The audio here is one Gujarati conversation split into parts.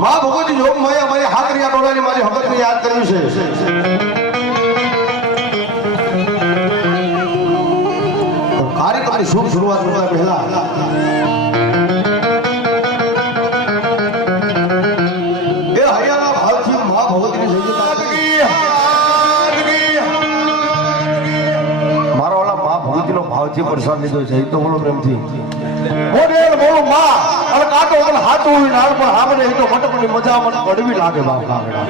માં ભગવતી યોગ માં અમારી હાથરિયા ટોળાની મારી હકતને યાદ કર્યું છે કાર્યક્રમની શુભ શરૂઆત કરતા પહેલા એ હૈયાના ભાવથી માં ભગવતીની મારો ઓલા માં ભગવતીનો ભાવથી પ્રસાદ લીધો છે એ તો બોલો પ્રેમથી મોડેલ બોલો માં અને કાટો પણ હાથું હોય નાળ પણ હામને એ તો મટકની મજા મને પડવી લાગે બાપ કાગડા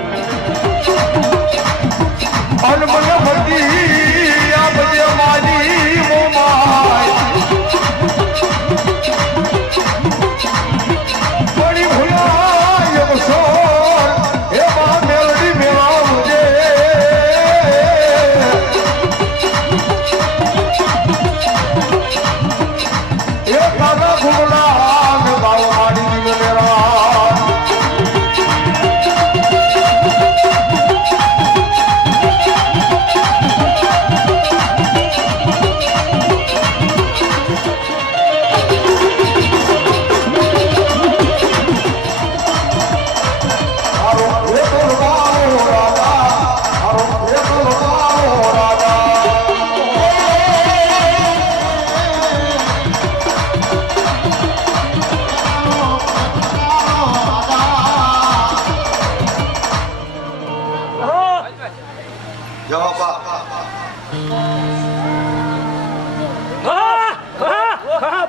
અન મને ભરતી આ બજે મારી મોમાય બડી ભૂલાય બસોર એ માં મેલડી મેલાવજે એ કાગા ભૂલા મે બાવ માડી મેરા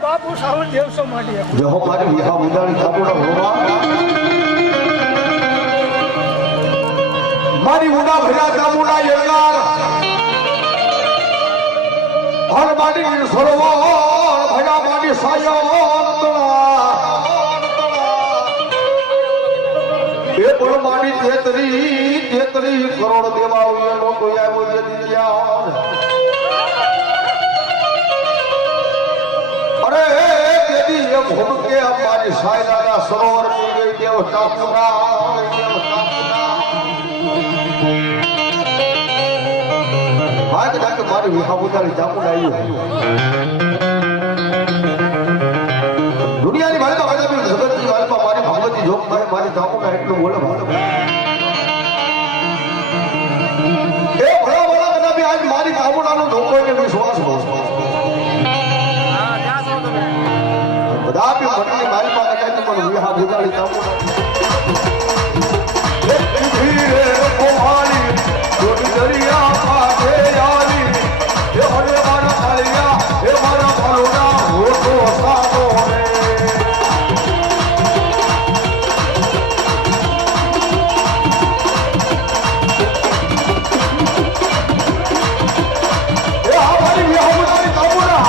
બાપુ સાવલ દેવસો માટે જો મારી વિહા ઉદાણી થાપોડા હોવા મારી ઉડા ભર્યા દામુડા યંગાર હર માડી સરોવર ભયા માડી સાયો એ પણ માડી 33 કરોડ દેવા હોય નો કોઈ આવ્યો જે દિયા અરે તેદી એ ભૂમકે અમારી સાયલાના સરોવર ની ગઈ દેવ ટાપુના ભાગ ડાકે મારી વિહાબુદારી ટાપુના આવ્યું દુનિયાની માલમાં બધા જગતની માલમાં મારી ભગવતી જોગ મારી ટાપુના એટલું બોલે એ ભલા ભલા બધા બી આજ મારી ટાપુનાનો ધોકોઈને વિશ્વાસ બહુ બધા બી મટની મારી પાસે કહેતી પણ વિહા ભૂજાળી તાપુના ધીરે કોહાલી જોડી દરિયા પાસે આલી એ હરે મારા કાળિયા એ મારા ભાલોના હોતો સાતો રે એ આ મારી વિહા ભૂજાળી તાપુના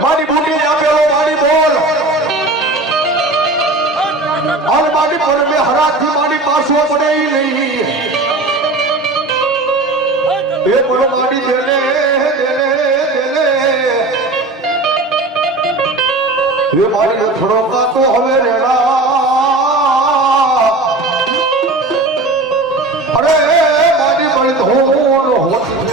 મારી બુટી આપેલો મારી બોલ અને મારી પર મે હરાથી મારી પાછો પડે નહીં એ બોલો મારી દેને એ મારી થોડો કાતો હવે રેડા અરે મારી બળી ધોર હોતી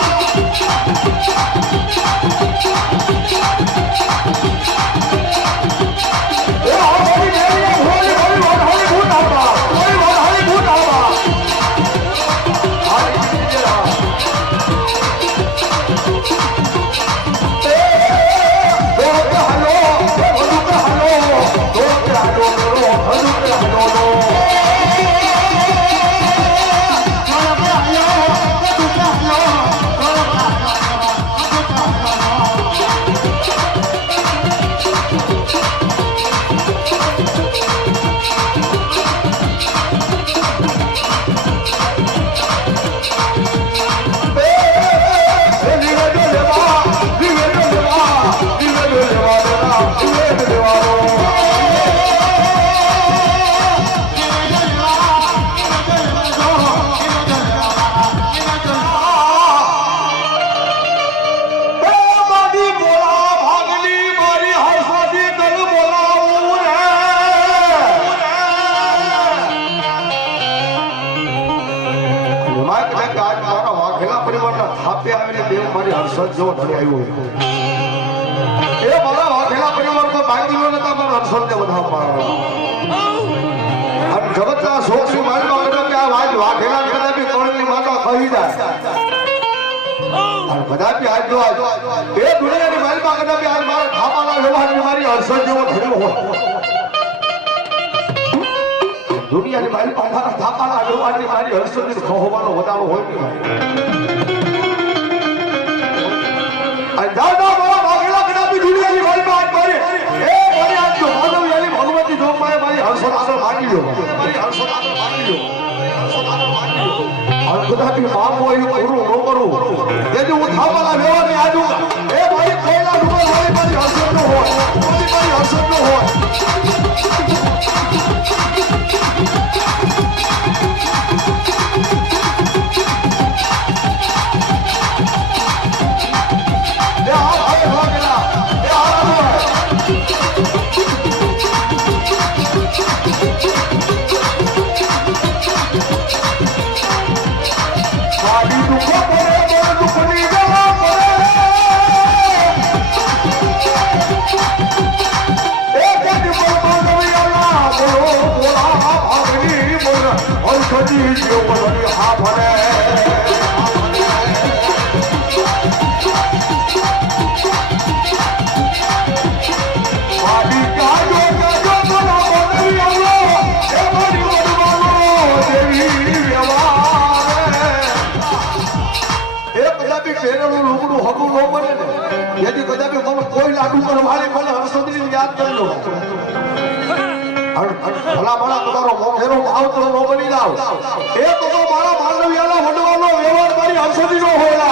Oh, વાઘેલા પરિવારના થાપે આવીને દેવ મારી હર્ષદ જેવો ધણી આવ્યો એ મારા વાઘેલા પરિવારમાં બાંધીઓ નતા મારા હર્ષદને બધા મારા અને જગતના શોખની માનમાં કદાચ કે આ વાઘેલા કદાચ કોણની માતા કહી જાય અને કદાચ આજ જો આજ એ દુનિયાની માલમાં કદાચ આજ મારા થાપાના વ્યવહારની મારી હર્ષદ જેવો ધણી હોય દુનિયાની મારી પાછા થાપાના વ્યવહારની મારી હર્ષદની ખોવાનો વધારો હોય ને અને જાઓ મારા વાઘેલા કદાપી દુનિયાની મારી પાછ મારી એ મારી આજ જો માનવયાની ભગવતી જોગમાએ મારી હર્ષદ આગળ ભાગી ગયો મારી હર્ષદ આગળ ભાગી ગયો અને કદાપી મામો એવું પૂરું ન કરું તેથી હું થાપાના વ્યવહારની આજુ એ મારી કોઈના રૂપર હોય મારી હર્ષદ ન હોય મારી હર્ષદ ન હોય કોઈ લાડુ પર વાળે મને હર્ષદની યાદ કરી લો ભલા ભલા તમારો મોખેરો ભાવ તો ન બની જાવ એ તો મારા માનવીયાના વડવાનો વ્યવહાર મારી હર્ષદી નો હોય